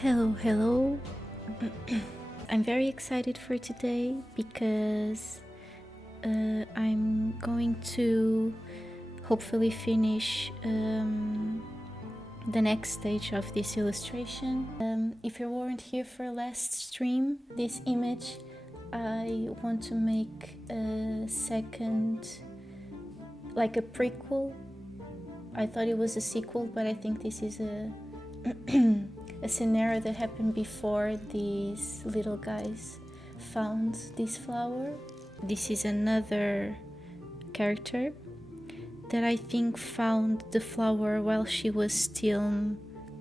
Hello, hello. I'm very excited for today because I'm going to hopefully finish the next stage of this illustration. If you weren't here for last stream, this image, I want to make a second, like a prequel. I thought it was a sequel, but I think this is a a scenario that happened before these little guys found this flower. This is another character that I think found the flower while she was still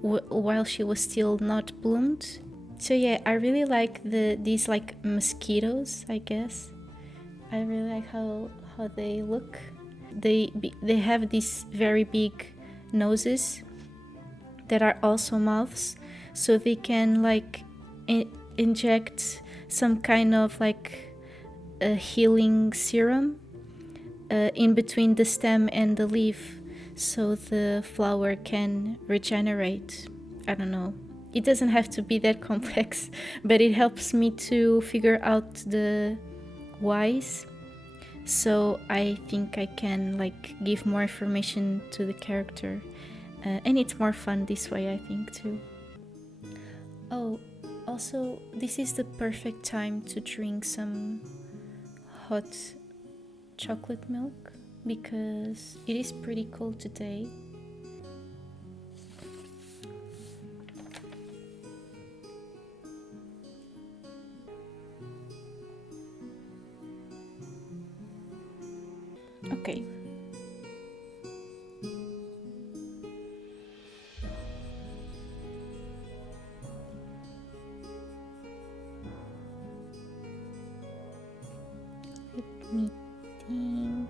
not bloomed. So yeah, I really like these like mosquitoes, I guess. I really like how they look. They have these very big noses that are also mouths, so they can like inject some kind of like a healing serum in between the stem and the leaf, so the flower can regenerate. I don't know, it doesn't have to be that complex, but it helps me to figure out the whys, so I think I can like give more information to the character, and it's more fun this way, I think, too. Oh, also, this is the perfect time to drink some hot chocolate milk because it is pretty cold today. Okay. Let me think.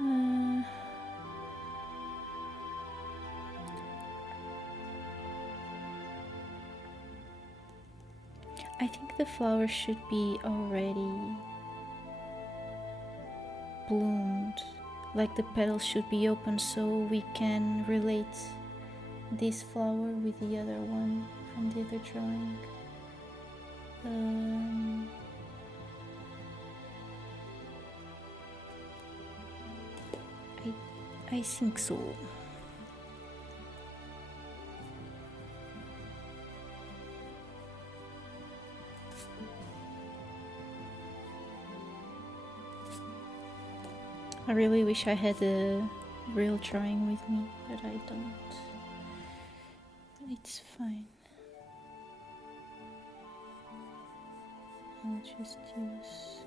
Uh, I think the flower should be already bloomed, like the petals should be open, so we can relate this flower with the other one from the other drawing. Um, I think so. I really wish I had a real drawing with me, but I don't. It's fine. I'll just use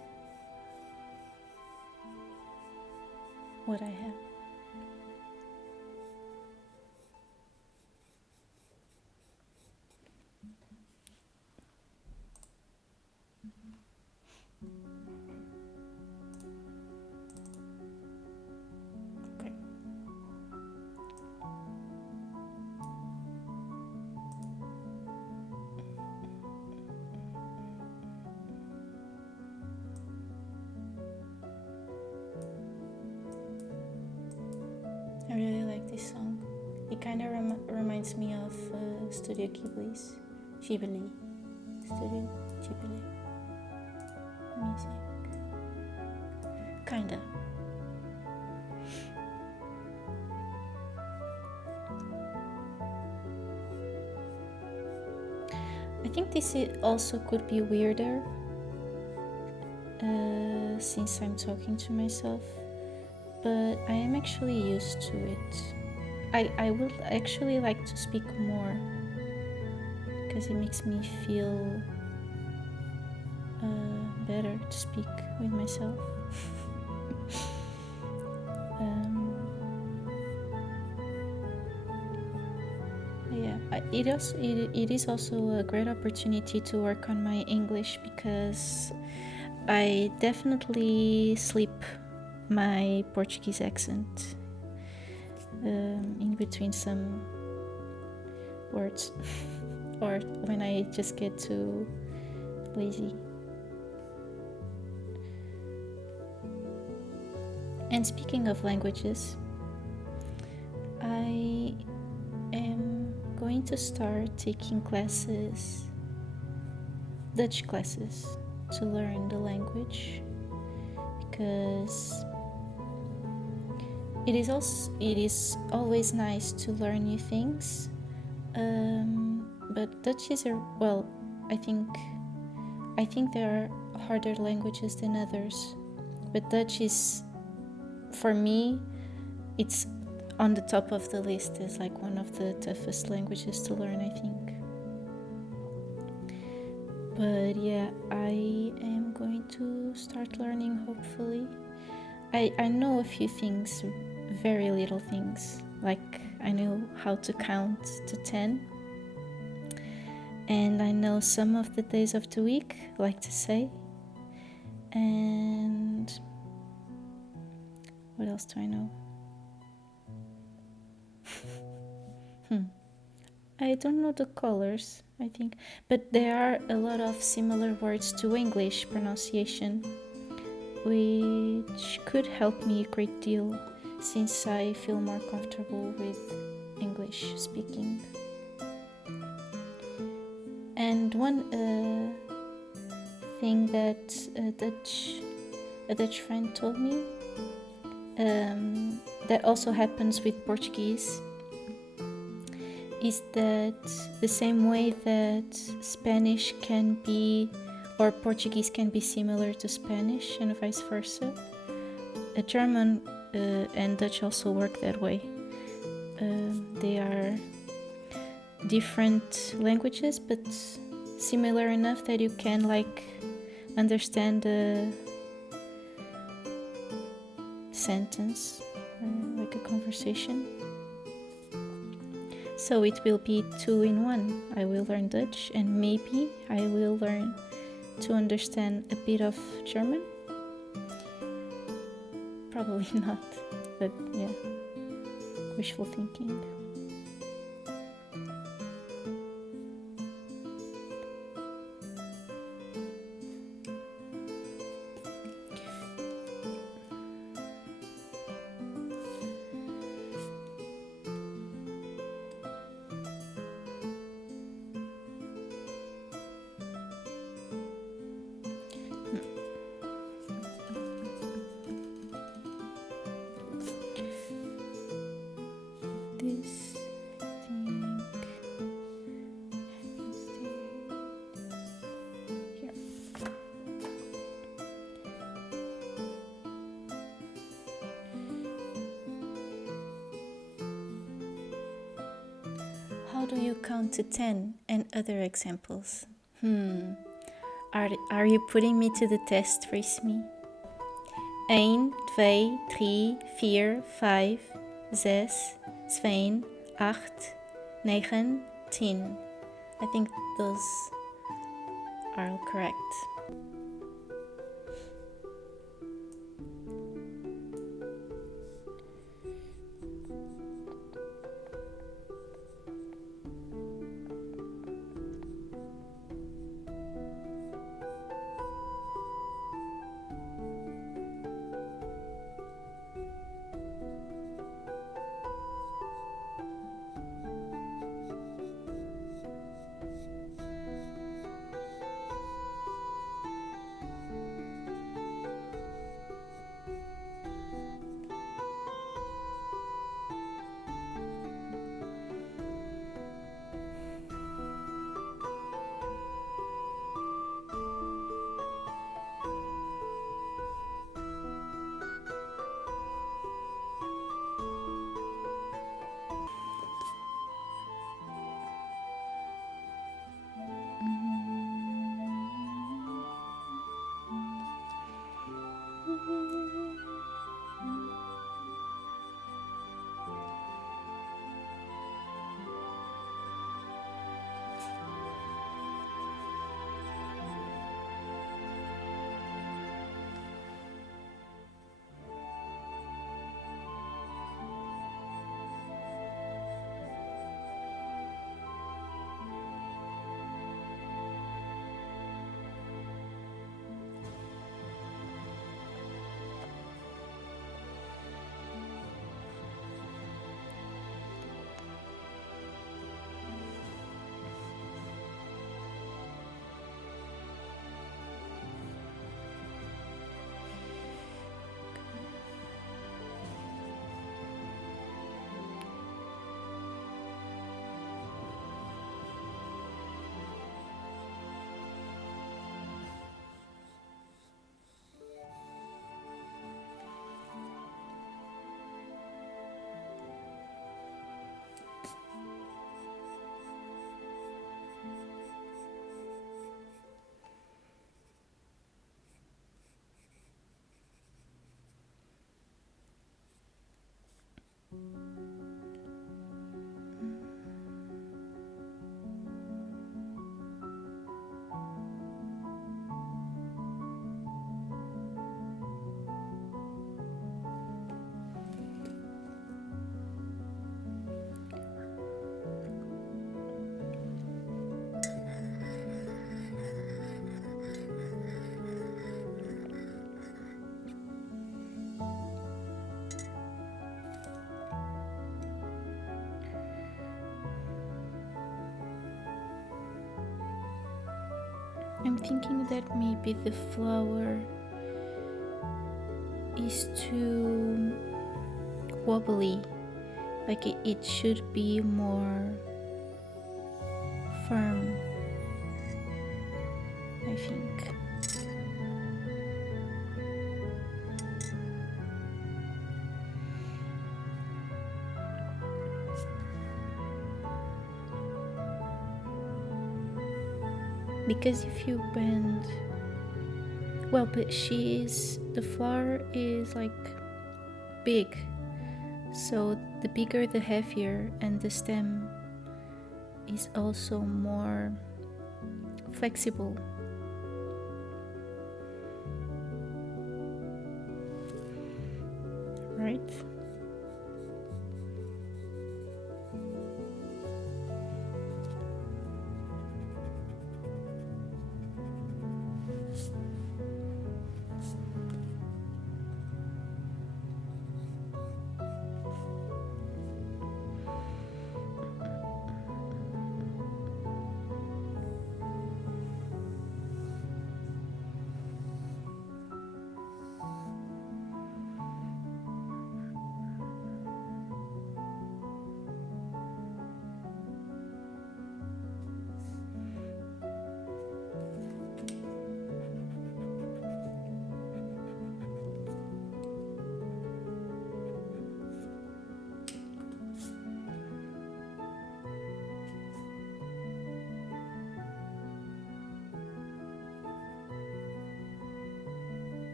what I have. Okay. like this song. It kind of reminds me of Studio Ghibli's Ghibli. Studio Ghibli music. Kinda. I think this also could be weirder since I'm talking to myself, but I am actually used to it. I would actually like to speak more because it makes me feel better to speak with myself. Yeah, it is also a great opportunity to work on my English because I definitely slip my Portuguese accent in between some words or when I just get too lazy. And speaking of languages, I am going to start taking Dutch classes, to learn the language because it is always nice to learn new things, but Dutch is I think there are harder languages than others, but Dutch is, for me, it's on the top of the list as like one of the toughest languages to learn, I think. But yeah, I am going to start learning, hopefully. I know a few things, very little things, like I know how to count to 10, and I know some of the days of the week, like to say, and what else do I know? I don't know the colors, I think, but there are a lot of similar words to English pronunciation, which could help me a great deal since I feel more comfortable with English speaking. And one thing that a Dutch friend told me that also happens with Portuguese is that the same way that Spanish can be, or Portuguese can be similar to Spanish and vice versa, German and Dutch also work that way. They are different languages, but similar enough that you can like understand a sentence, like a conversation. So it will be 2 in 1. I will learn Dutch and maybe I will learn to understand a bit of German. Probably not, but yeah, wishful thinking. This thing here. How do you count to 10 and other examples? Are you putting me to the test, Rismi? 1, 2, 3, 4, 5, 6, 7, 8, 9, 10. I think those are all correct. I'm thinking that maybe the flower is too wobbly. Like it should be more firm, I think. Because if you bend, well, but the flower is like big, so the bigger the heavier, and the stem is also more flexible, right?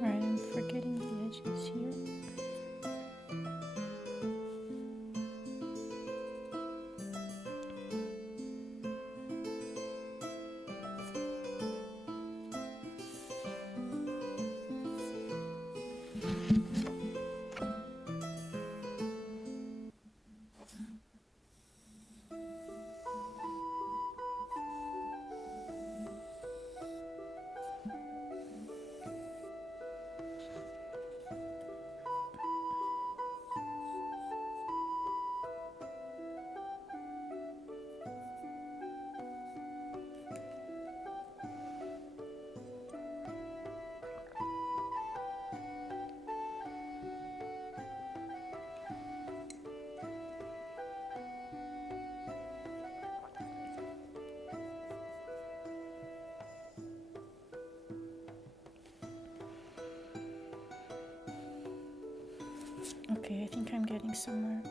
Right, I'm forgetting the edges here. Okay, I think I'm getting somewhere.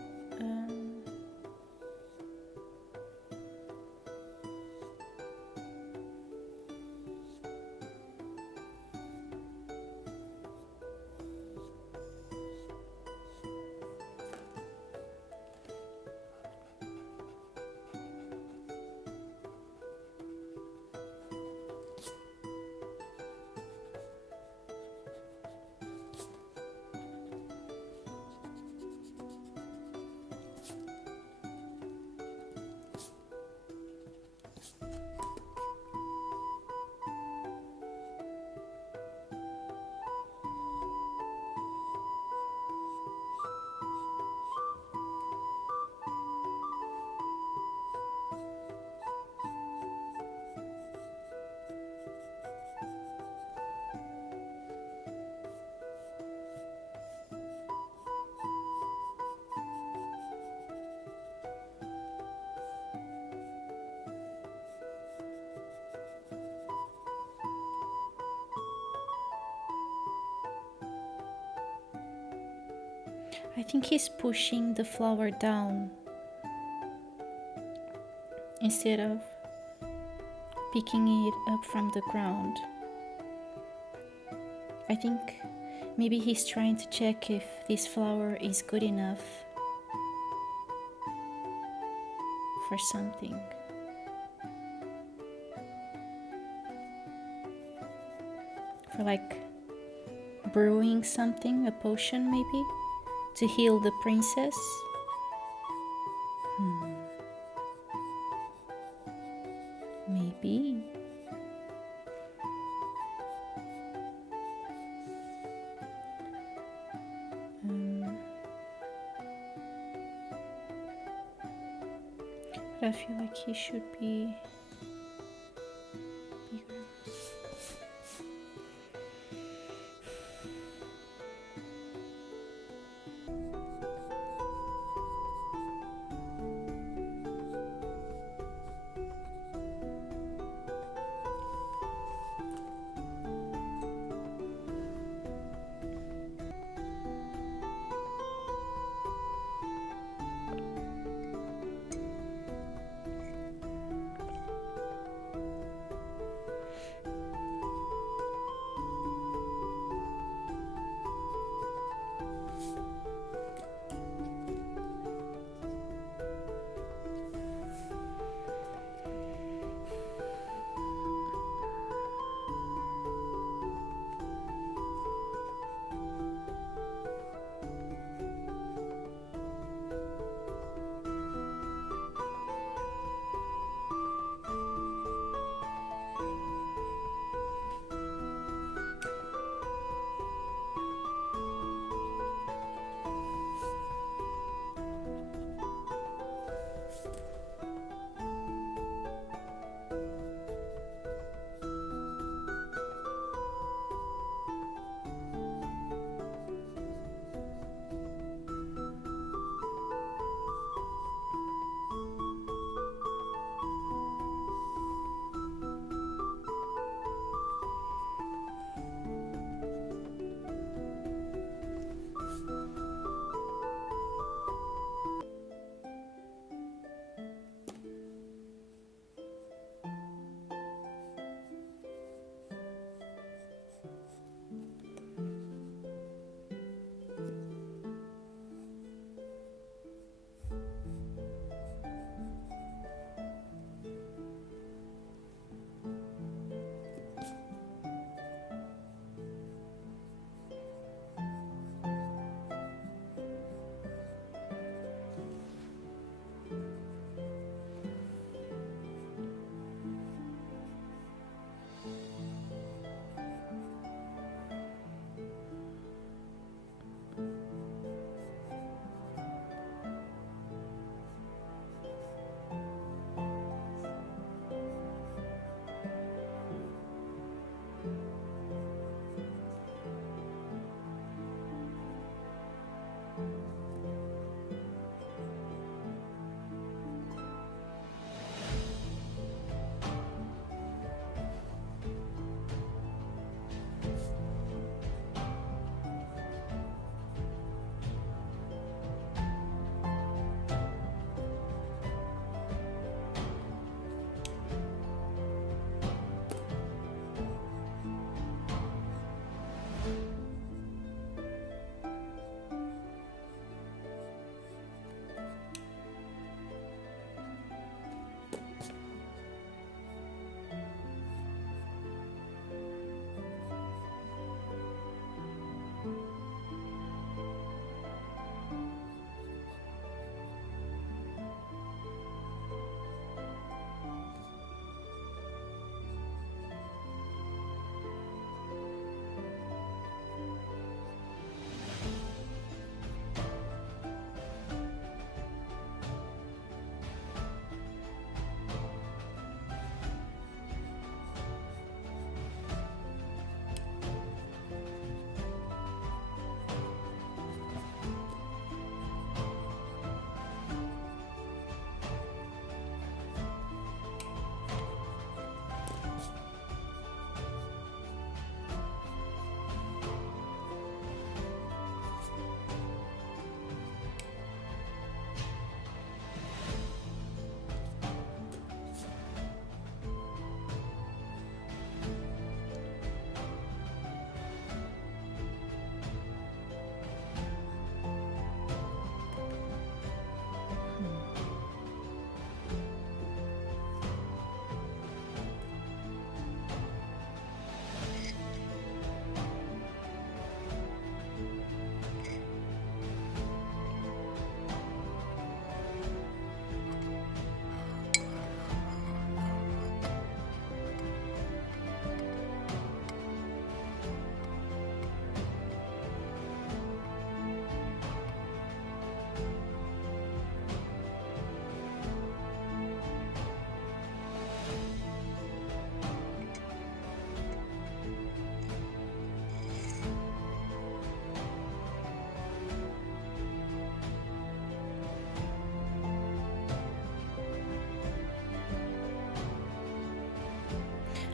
I think he's pushing the flower down instead of picking it up from the ground. I think maybe he's trying to check if this flower is good enough for something. For like brewing something, a potion maybe, to heal the princess. Maybe. But I feel like he should be bigger.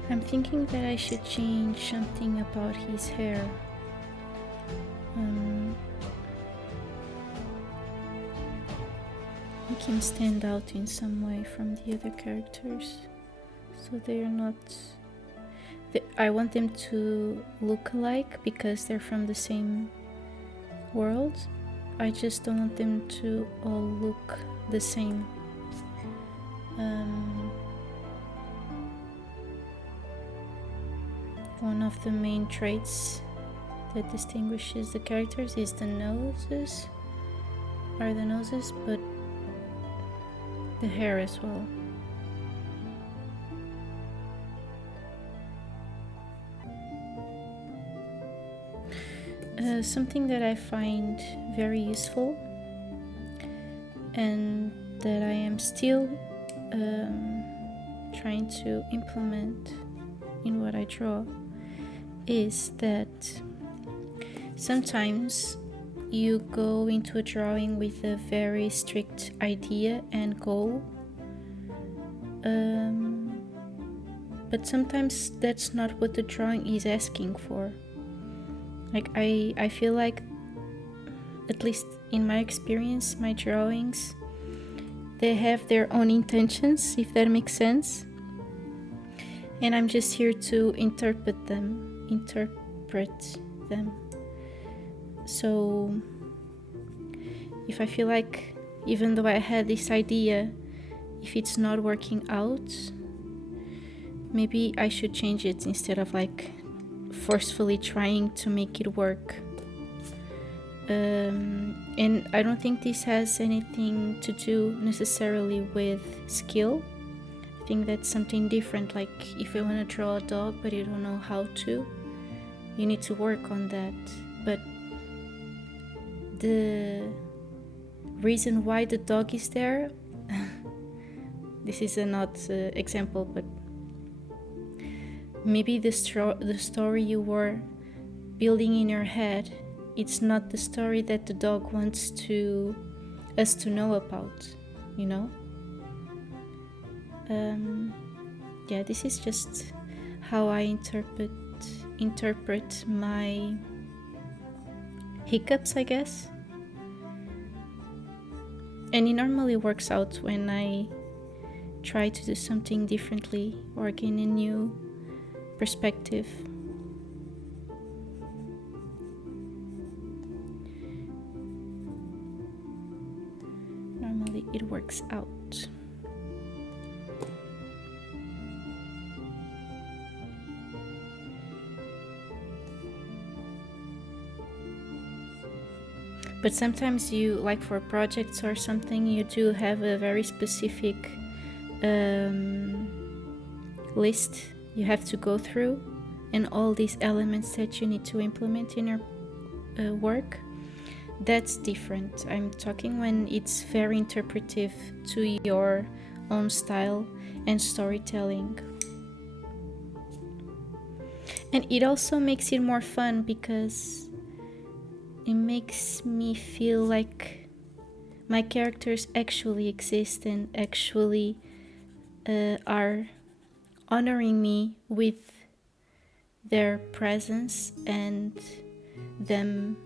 I'm thinking that I should change something about his hair. Make him stand out in some way from the other characters, so they're not. I want them to look alike because they're from the same world. I just don't want them to all look the same. One of the main traits that distinguishes the characters is the noses, but the hair as well. Something that I find very useful and that I am still trying to implement in what I draw is that sometimes you go into a drawing with a very strict idea and goal, but sometimes that's not what the drawing is asking for. Like I feel like, at least in my experience, my drawings, they have their own intentions, if that makes sense, and I'm just here to interpret them. So if I feel like, even though I had this idea, if it's not working out, maybe I should change it instead of like forcefully trying to make it work. And I don't think this has anything to do necessarily with skill. I think that's something different. Like if you want to draw a dog but you don't know how to, you need to work on that. But the reason why the dog is there, this is an odd example, but maybe the story you were building in your head, it's not the story that the dog wants us to know about, you know? Yeah, this is just how I interpret my hiccups, I guess. And it normally works out when I try to do something differently or gain a new perspective. Normally it works out. But sometimes you, like for projects or something, you do have a very specific list you have to go through, and all these elements that you need to implement in your work. That's different. I'm talking when it's very interpretive to your own style and storytelling. And it also makes it more fun because it makes me feel like my characters actually exist and actually are honoring me with their presence and them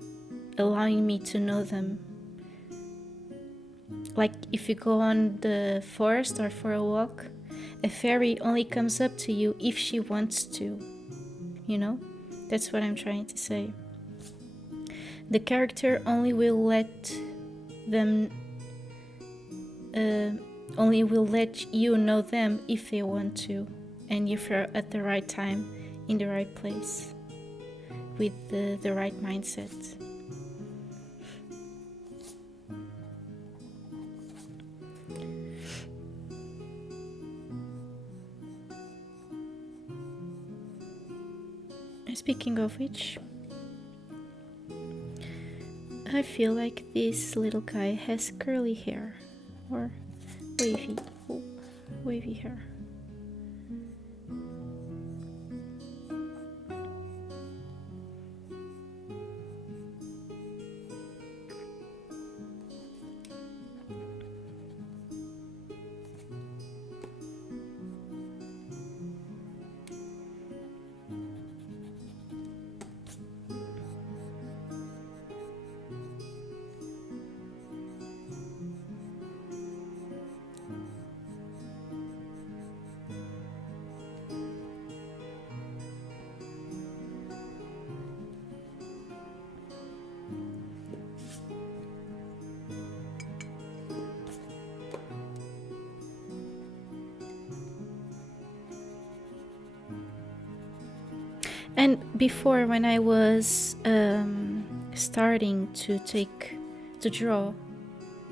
allowing me to know them. Like if you go on the forest or for a walk, a fairy only comes up to you if she wants to, you know? That's what I'm trying to say. The character only will let you know them if they want to, and if you're at the right time, in the right place, with the right mindset. Speaking of which, I feel like this little guy has curly hair or wavy hair. And before, when I was starting to draw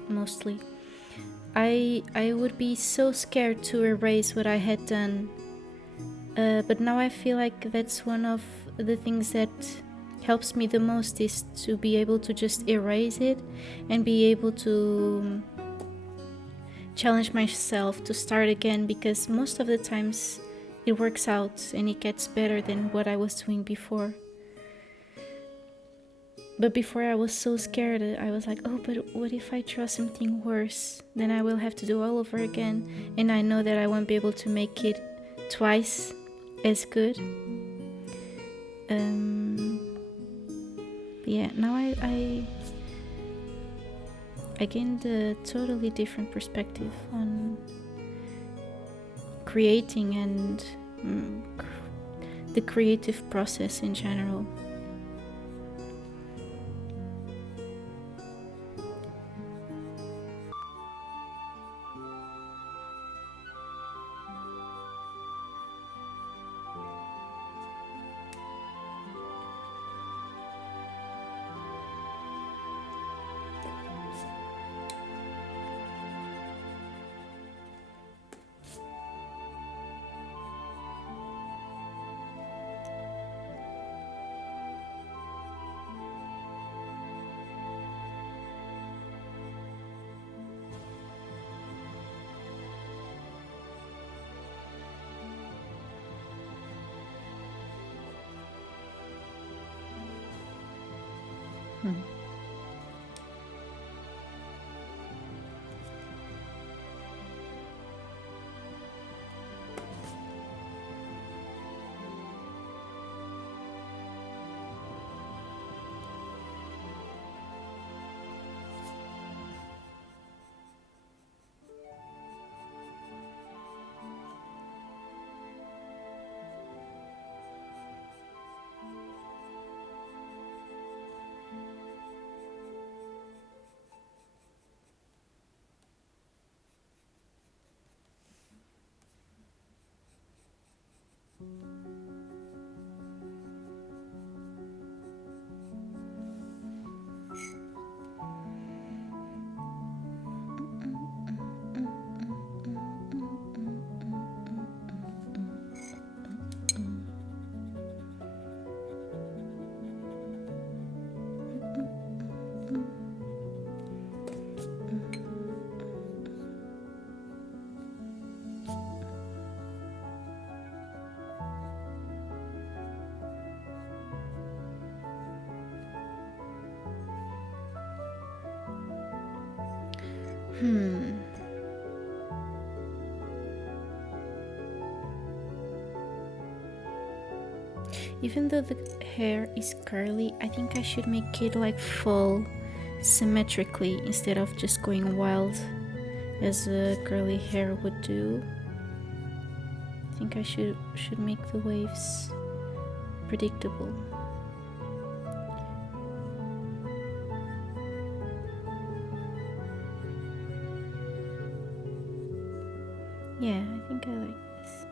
mostly, I would be so scared to erase what I had done. But now I feel like that's one of the things that helps me the most, is to be able to just erase it and be able to challenge myself to start again, because most of the times it works out and it gets better than what I was doing before. But before, I was so scared. I was like, oh, but what if I draw something worse? Then I will have to do all over again, and I know that I won't be able to make it twice as good. Yeah, now I gained a totally different perspective on creating and the creative process in general. Even though the hair is curly, I think I should make it like fall symmetrically instead of just going wild as a curly hair would do. I think I should make the waves predictable. Yeah, I think I like this.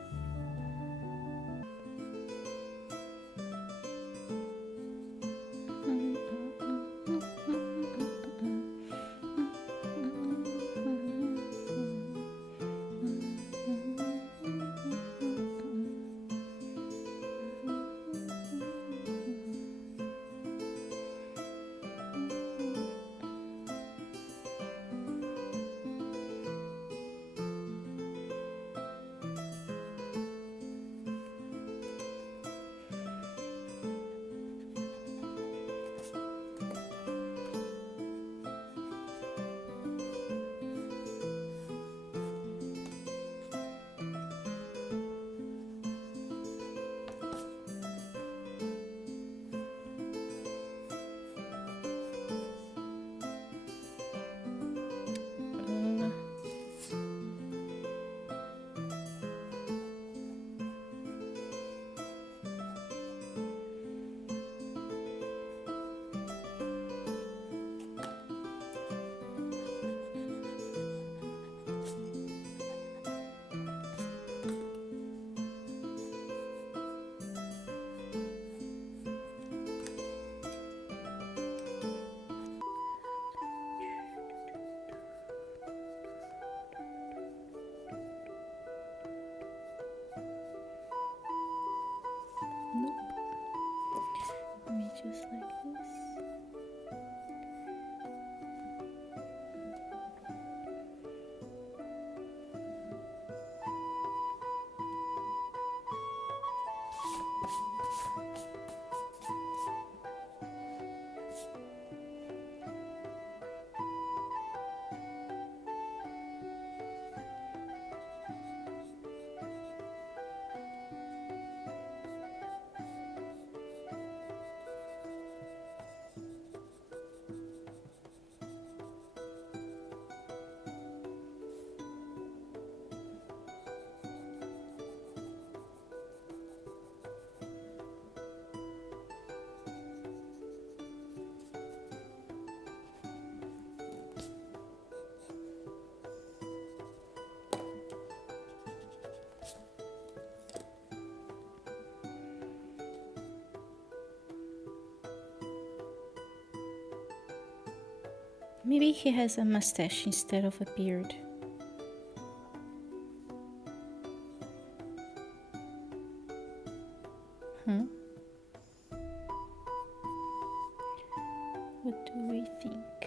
just like this. Maybe he has a mustache instead of a beard. Huh? What do we think?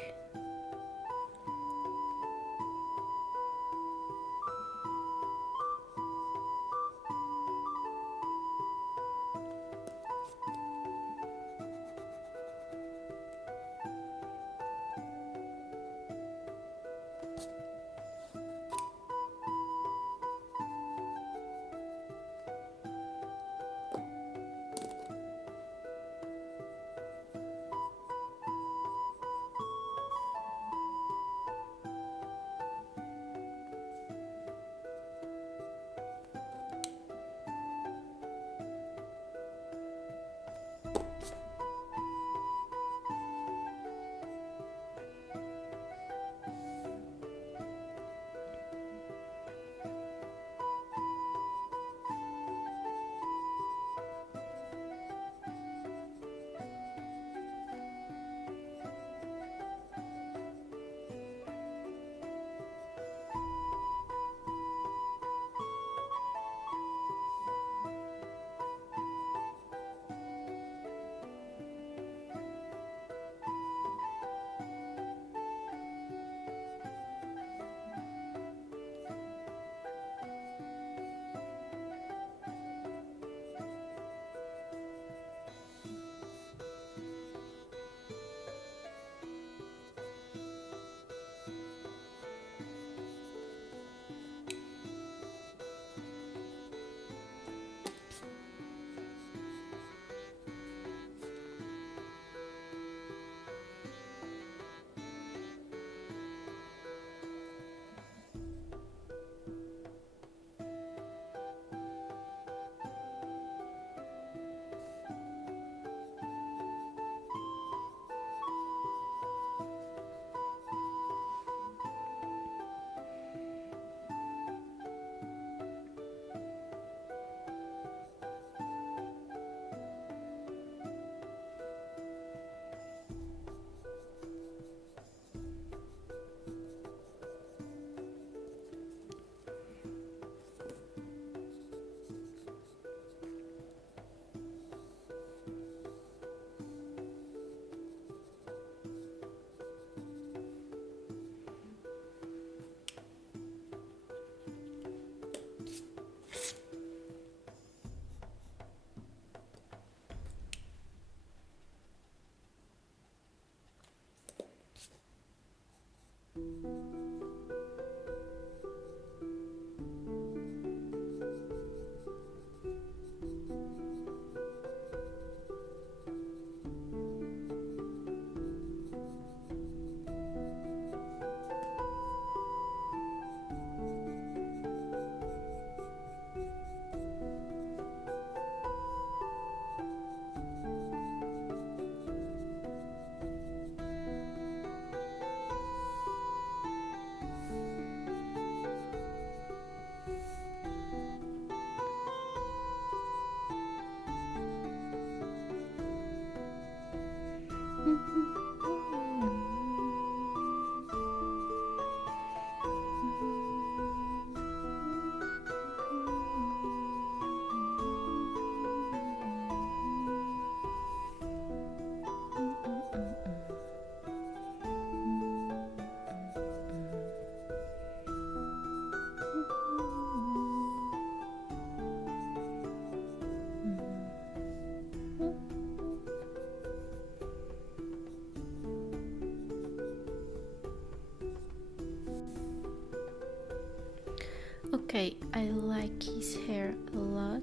Okay, I like his hair a lot.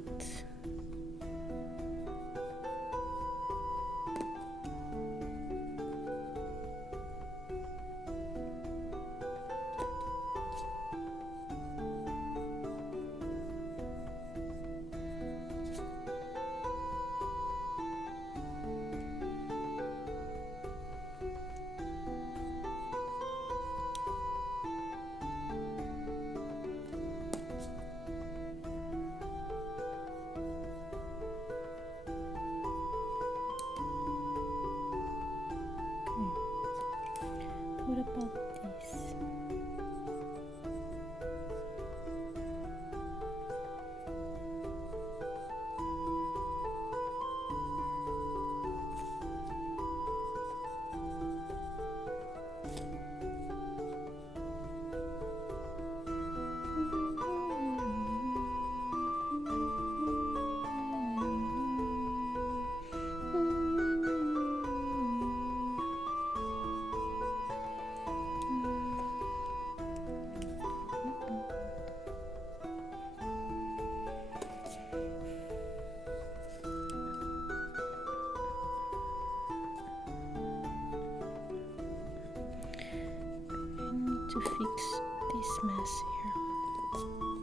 What about this? To fix this mess here.